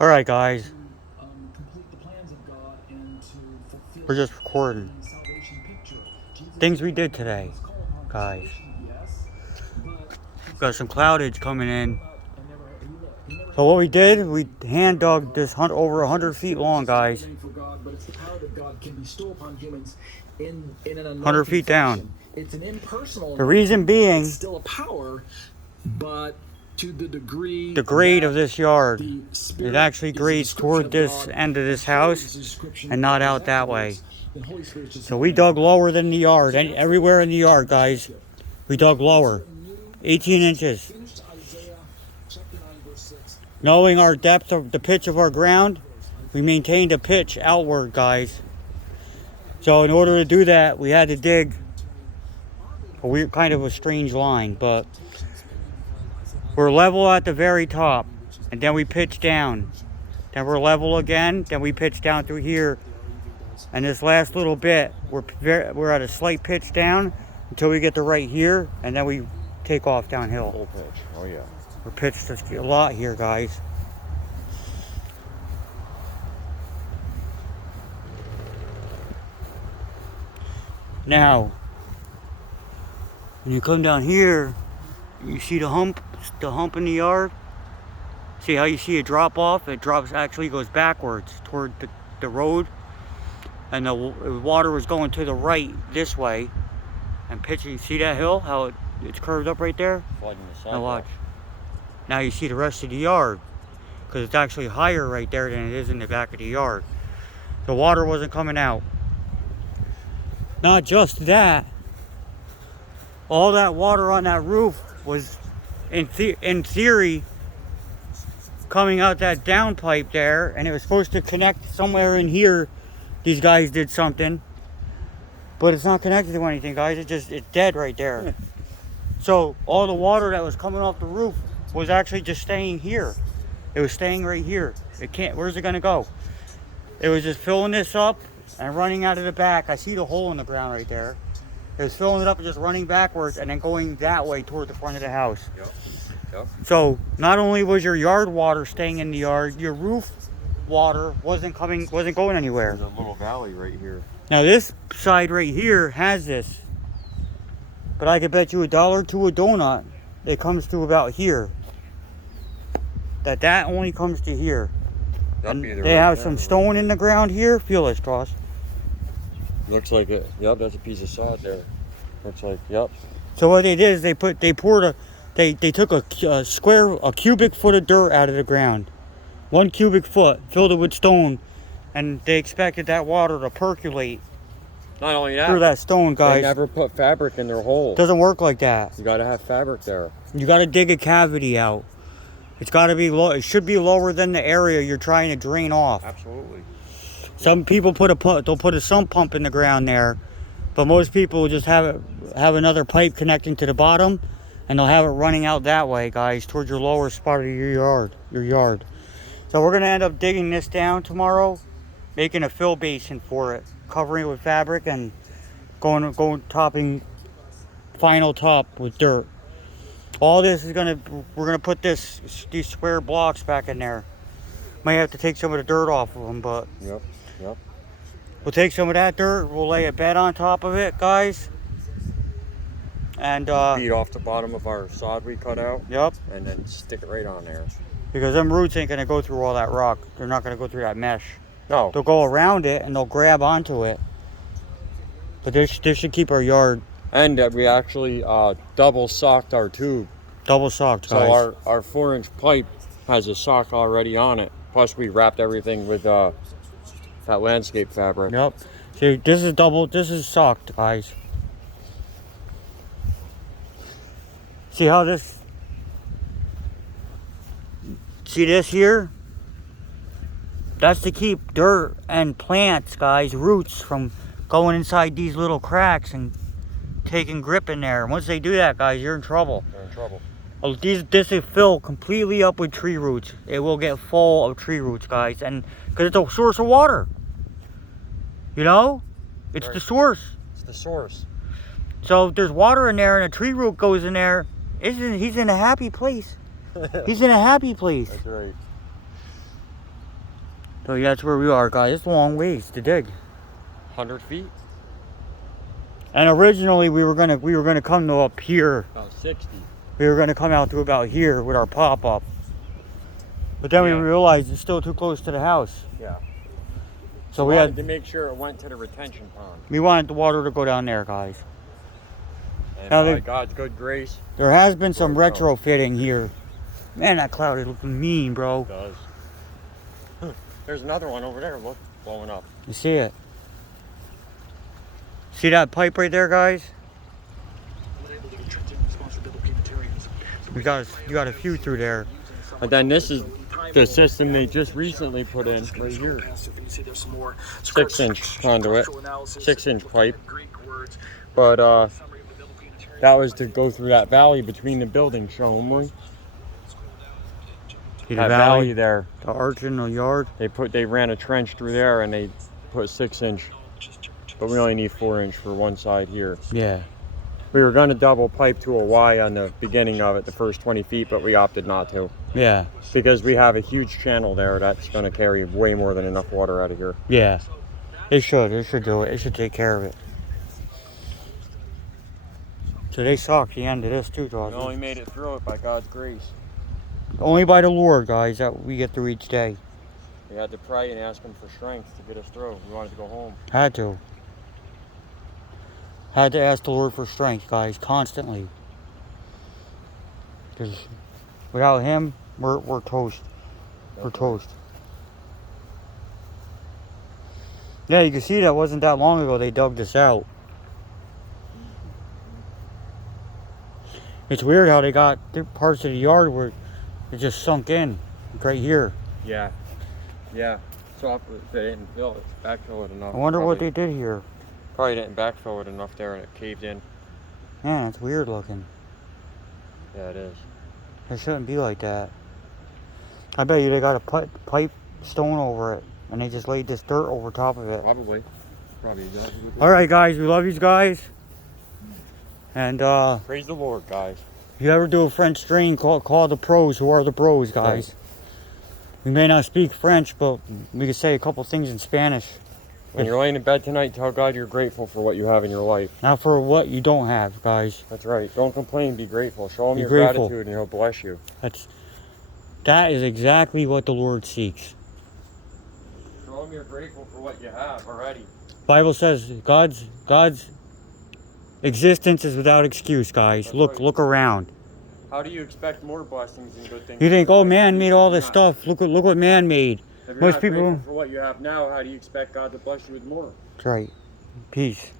Alright guys, we're just recording things we did today, guys. Got some cloudage coming in. So what we did, we hand dug this over 100 feet long, guys. 100 feet down. The reason being, it's still a power, but to the degree the grade of this yard, it actually grades toward this end of this house and not out that way. So we dug lower than the yard, and everywhere in the yard, guys, we dug lower, 18 inches. Knowing our depth of the pitch of our ground, we maintained a pitch outward, guys. So in order to do that, we had to dig a weird, kind of a strange line, but we're level at the very top, and then we pitch down. Then we're level again, then we pitch down through here. And this last little bit, we're at a slight pitch down until we get to right here, and then we take off downhill. Full pitch. Oh yeah. We're pitched a lot here, guys. Now, when you come down here, you see the hump in the yard. See how you see it drop off? It actually goes backwards toward the road. And the water was going to the right this way and pitching. See that hill? How it's curved up right there? Now watch. Now you see the rest of the yard, because it's actually higher right there than it is in the back of the yard. The water wasn't coming out. Not just that, all that water on that roof was in theory coming out that downpipe there, and it was supposed to connect somewhere in here. These guys did something, but it's not connected to anything, guys. It's dead right there. So all the water that was coming off the roof was actually just staying here. It was staying right here. It can't. Where's it gonna go? It was just filling this up and running out of the back. I see the hole in the ground right there. It was filling it up and just running backwards and then going that way toward the front of the house. Yep. So not only was your yard water staying in the yard, your roof water wasn't going anywhere. There's a little valley right here. Now this side right here has this, but I could bet you $1 to a donut it comes to about here. That only comes to here. And they have some stone in the ground here. Feel this, Cross. Looks like it. Yep, that's a piece of sod there. Looks like, yep. So what they did is they took a cubic foot of dirt out of the ground. 1 cubic foot, filled it with stone, and they expected that water to percolate Not only that, through that stone, guys. they never put fabric in their hole. Doesn't work like that. You gotta have fabric there. You gotta dig a cavity out. It's gotta be low. It should be lower than the area you're trying to drain off. Absolutely. Some people they'll put a sump pump in the ground there, but most people will just have another pipe connecting to the bottom, and they'll have it running out that way, guys, towards your lower spot of your yard. So we're gonna end up digging this down tomorrow, making a fill basin for it, covering it with fabric, and going topping final top with dirt. All this is we're gonna put these square blocks back in there. Might have to take some of the dirt off of them, but Yep. we'll take some of that dirt. We'll lay a bed on top of it, guys, and Beat off the bottom of our sod we cut out. Yep. And then stick it right on there. Because them roots ain't gonna go through all that rock. They're not gonna go through that mesh. No. They'll go around it and they'll grab onto it. But this should keep our yard And we actually double socked our tube. double socked, guys. So our 4-inch pipe has a sock already on it. Plus we wrapped everything with that landscape fabric. Yep. See, this is socked, guys. See how see this here? That's to keep dirt and plants, guys, roots from going inside these little cracks and taking grip in there. Once they do that, guys, you're in trouble. They're in trouble. Oh, this will fill completely up with tree roots. It will get full of tree roots, guys, and because it's a source of water. You know, it's Right. the source. It's the source. So if there's water in there and a tree root goes in there, he's in a happy place. He's in a happy place. That's right. So yeah, that's where we are, guys. It's a long ways to dig. 100 feet? And originally we were gonna come to up here. About 60. We were gonna come out to about here with our pop up. But then we Yeah. realized it's still too close to the house. Yeah. So we we wanted had to make sure it went to the retention pond. we wanted the water to go down there, guys. And Now by they- God's good grace, There has been some Where it go? retrofitting here. Man, that cloud is looking mean, bro. it does. There's another one over there, look, blowing up. You see it? See that pipe right there, guys? You got a few through there. And then this is the system they just recently put in right here. 6-inch conduit, 6-inch pipe. But that was to go through that valley between the buildings, show them we. See the That valley, valley there. the arch in the yard. They ran a trench through there and they put 6-inch. But we only need 4-inch for one side here. Yeah. We were going to double pipe to a Y on the beginning of it, the first 20 feet, but we opted not to. Yeah. Because we have a huge channel there that's going to carry way more than enough water out of here. Yeah. It should do it. It should take care of it. So they suck the end of this too, We Dawson. only made it through it by God's grace. Only by the Lord, guys, that we get through each day. We had to pray and ask Him for strength to get us through. We wanted to go home. Had to. Had to ask the Lord for strength, guys, constantly. Because without Him, we're toast. We're toast. Yeah, you can see that wasn't that long ago they dug this out. It's weird how they got parts of the yard where it just sunk in, right here. Yeah. Yeah. So they didn't fill it, backfill it enough. I wonder what they did here. Probably didn't backfill it enough there and it caved in. Man, it's weird looking. Yeah, it is. It shouldn't be like that. I bet you they got a pipe stone over it, and they just laid this dirt over top of it. Probably. Probably exactly. All right, guys, we love you guys. And Praise the Lord, guys. if you ever do a French stream, call the pros. Who are the pros, guys? We may not speak French, but we can say a couple things in Spanish. When you're laying in bed tonight, tell God you're grateful for what you have in your life. Not for what you don't have, guys. That's right. Don't complain. Be grateful. Show Him Be your grateful. gratitude, and He'll bless you. That is exactly what the Lord seeks. Show Him you're grateful for what you have already. Bible says God's existence is without excuse, guys. That's Look, right. look around. How do you expect more blessings and good things? You think, oh, man made all this If you're not- stuff. Look what man made. If you're Most not people- grateful for what you have now, how do you expect God to bless you with more? That's right. Peace.